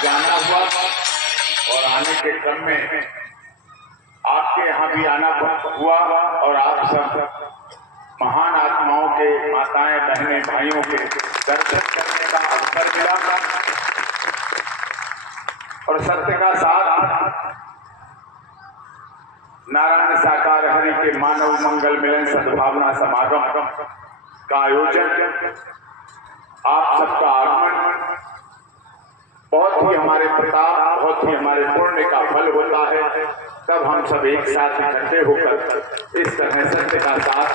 आज आना हुआ और आने के क्रम में आपके यहाँ भी आना हुआ और आप सब महान आत्माओं के, माताएं, बहनें, भाइयों के दर्शन करने का अवसर मिला और सत्य का साथ नारायण साकार हरि के मानव मंगल मिलन सद्भावना समागम का आयोजन, आप सबका आगमन बहुत ही हमारे प्रताप, बहुत ही हमारे पुण्य का फल होता है। तब हम सब एक साथ इकट्ठे होकर इस तरह सत्य का साथ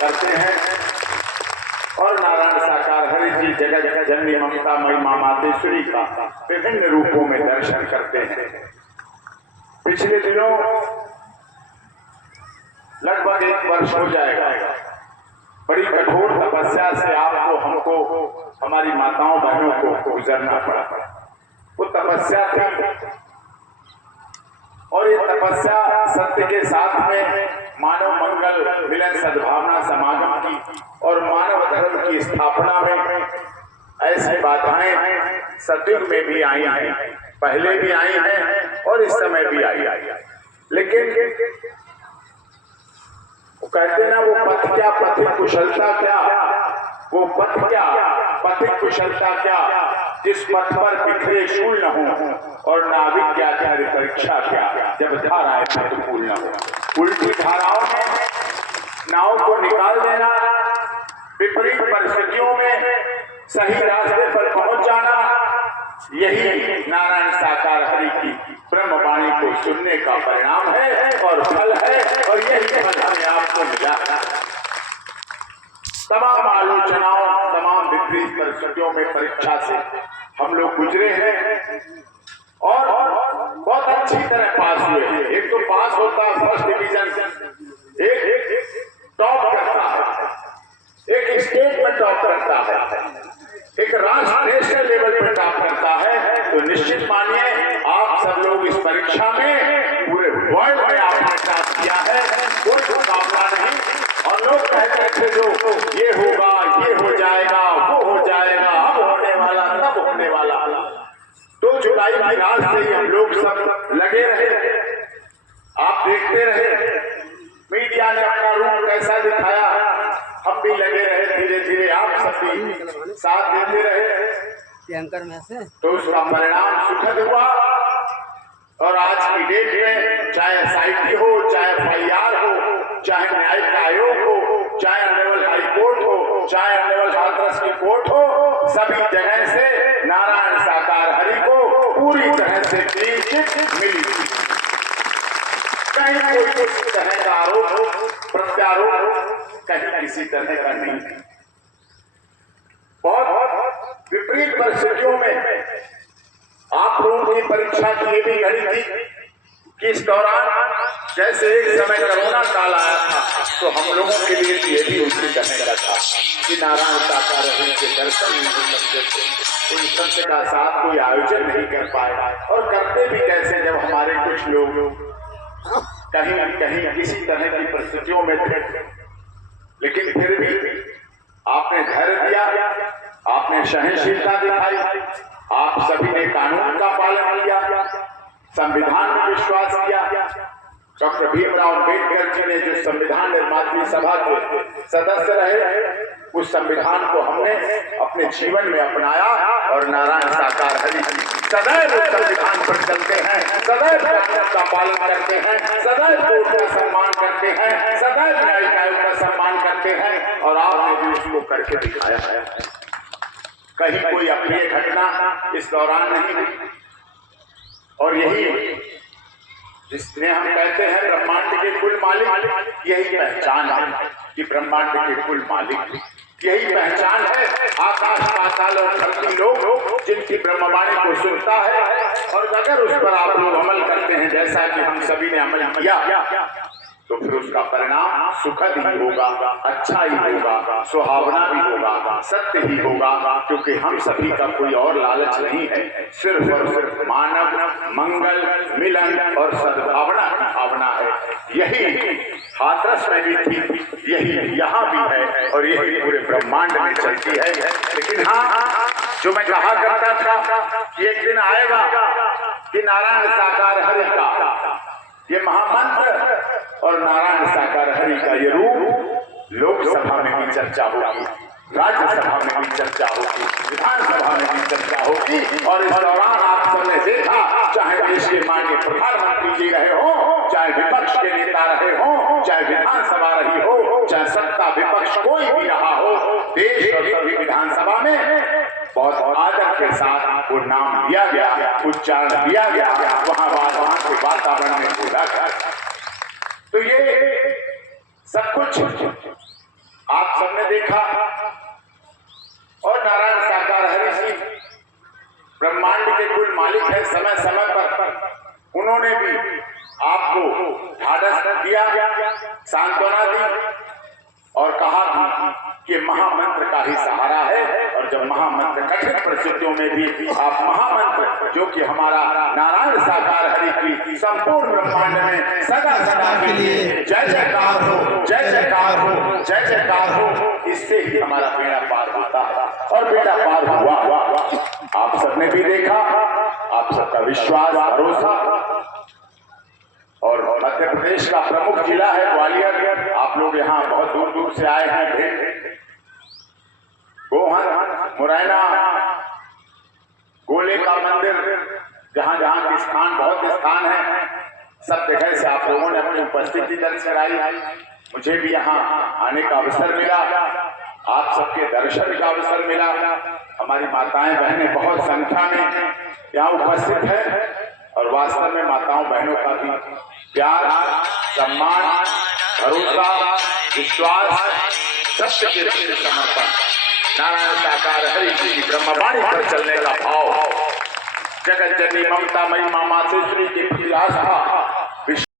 करते हैं और नारायण साकार हरि जी जगत जगत जननी ममता मई मां मातेश्वरी का विभिन्न रूपों में दर्शन करते हैं। पिछले दिनों लगभग 1 वर्ष हो जाएगा, बड़ी कठोर तपस्या से आपको, हमको, हमारी माताओं बहनों को गुजरना पड़ा। वो तपस्या थी और ये तपस्या सत्य के साथ में मानव मंगल मिलन सद्भावना समागम की और मानव धर्म की स्थापना में ऐसी बाधाएं सतयुग में भी आई हैं, पहले भी आई हैं और इस समय भी आई। लेकिन वो कहते ना, वो पथ क्या पथिक कुशलता क्या, वो पथ क्या पथिक कुशलता क्या, जिस पथ पर बिखरे शूल न हो और नाविक क्या क्या परीक्षा क्या, जब धाराएं प्रतिकूल न हो। उल्टी धाराओं में नाव को निकाल देना, विपरीत परिस्थितियों में सही रास्ते पर पहुंच जाना, यही नारायण साकार हरि की ब्रह्मवाणी को सुनने का परिणाम है और फल है। और यही फल हमें आपको मिला। तमाम आलोचनाओं, तमाम विपरीत परिस्थितियों में परीक्षा से हम लोग गुजरे हैं और बहुत अच्छी तरह पास हुए हैं। एक तो पास होता है फर्स्ट डिवीजन, एक टॉप करता है, एक स्टेट में टॉप करता है, एक राष्ट्र नेशनल लेवल पर टॉप करता है। तो निश्चित मानिए आप सब लोग इस परीक्षा में पूरे वर्ल्ड में आपने टॉप किया है, कोई मुकाबला नहीं। और लोग कहते थे जो ये होगा, ये हो जाएगा, वो हो जाएगा, अब होने वाला, तब होने वाला। 2 जुलाई की रात से ही हम लोग सब लगे रहे, आप देखते रहे, मीडिया ने अपना रूप कैसा दिखाया, हम भी लगे रहे, धीरे धीरे आप सब भी साथ देते रहे, तो उसका परिणाम सुखद हुआ। और आज की डेट में चाहे SIT हो, चाहे FIR हो, चाहे न्यायिक आयोग हो, चाहे अनेवल हाई कोर्ट हो, चाहे अनेवल हाथरस की कोर्ट हो, सभी जगह से नारायण साकार हरि को पूरी तरह से क्लीन चिट मिली। कहीं कोई किसी तरह का आरोप हो, प्रत्यारोप हो, कहीं किसी तरह का नहीं। बहुत विपरीत परिस्थितियों में आप लोगों की परीक्षा की ये भी घड़ी थी कि इस दौरान जैसे एक समय कोरोना काल आया था, तो हम लोगों के लिए ये भी उसी तरह का था कि नारायण साकार हरि के दर्शन नहीं हो सकते थे, कोई सत्य का साथ कोई आयोजन नहीं कर पाए। और करते भी कैसे, जब हमारे कुछ लोग कहीं न कहीं किसी तरह की परिस्थितियों में थे। लेकिन फिर भी आपने धैर्य दिया, आपने सहनशीलता दिखाई, आप सभी ने कानून का पालन किया, संविधान में विश्वास किया। डॉक्टर भीमराव अम्बेडकर जी ने जो संविधान निर्मात्री सभा के सदस्य रहे, उस संविधान को हमने अपने जीवन में अपनाया और नारायण साकार हरि सदैव संविधान पर चलते हैं, सदैव कानून का पालन करते हैं, सदैव कोर्ट का सम्मान करते हैं, सदैव न्यायिक आयोग का सम्मान करते हैं। और आपने भी उसको करके दिखाया है। कहीं कोई अप्रिय घटना इस दौरान नहीं हुई। और यही जिसने हम कहते हैं ब्रह्मांड के कुल मालिक, यही पहचान है कि ब्रह्मांड के कुल मालिक, यही पहचान है। आकाश पाताल और धरती लोग जिनकी ब्रह्मवाणी को सुनता है और अगर उस पर आप लोग अमल करते हैं जैसा कि हम सभी ने अमल किया, तो फिर उसका परिणाम सुखद ही होगा, अच्छा ही होगा, सुहावना भी होगा, सत्य ही होगा। क्योंकि हम सभी का कोई और लालच नहीं है, सिर्फ और सिर्फ मानव मंगल मिलन और सद्भावना की भावना है। यही हाथरस में भी थी, यही यहाँ भी है और यही पूरे ब्रह्मांड में चलती है। लेकिन हाँ, जो मैं कहा करता था कि एक दिन आएगा कि नारायण साकार हरि का ये महामंत्र और नारायण साकार हरि का ये रूप लोकसभा में भी चर्चा होगी, राज्यसभा में भी चर्चा होगी, विधानसभा में भी चर्चा होगी। और इस दौरान आप सबने देखा, चाहे देश के माननीय प्रधानमंत्री जी रहे हो, चाहे विपक्ष के नेता रहे हो, चाहे विधानसभा रही हो, चाहे सत्ता विपक्ष कोई भी रहा हो, देश और सभी विधानसभा में बहुत आदर के साथ वो नाम लिया गया, उच्चारण दिया गया, वहां के वातावरण में बोला गया। तो ये सब कुछ आप सबने देखा। और नारायण साकार हरि जी ब्रह्मांड के कुल मालिक है। समय समय पर उन्होंने भी आपको ढाढ़स दिया, सांत्वना दी और कहा कि महामंत्र का ही सहारा है। और जब महामंत्र कठिन परिस्थितियों में भी आप महामंत्र जो कि हमारा नारायण साकार हरि की संपूर्ण ब्रह्मांड में सदा सदा के लिए जय जयकार हो, जय जयकार हो, जय जयकार हो, इससे ही हमारा बेड़ा पार होता है। और बेड़ा पार हुआ। आप सबने भी देखा, आप सबका विश्वास, भरोसा। और मध्य प्रदेश का प्रमुख जिला है ग्वालियर। आप लोग यहाँ बहुत दूर दूर से आए हैं। गोहन, मुरैना, गोले का मंदिर, जहाँ जहाँ के स्थान, बहुत स्थान है, सब जगह से आप लोगों ने अपनी उपस्थिति दर्ज कराई। मुझे भी यहाँ आने का अवसर मिला, आप सबके दर्शन का अवसर मिला। हमारी माताएं बहनें बहुत संख्या में यहाँ उपस्थित है। और वास्तव में माताओं बहनों का भी प्यार, सम्मान, भरोसा, विश्वास, सत्य के प्रति समर्पण, नारायण साकार हरि जी की ब्रह्मवाणी पर चलने का भाव, जगत जननी ममता मई मामा से श्री के प्रति आस्था,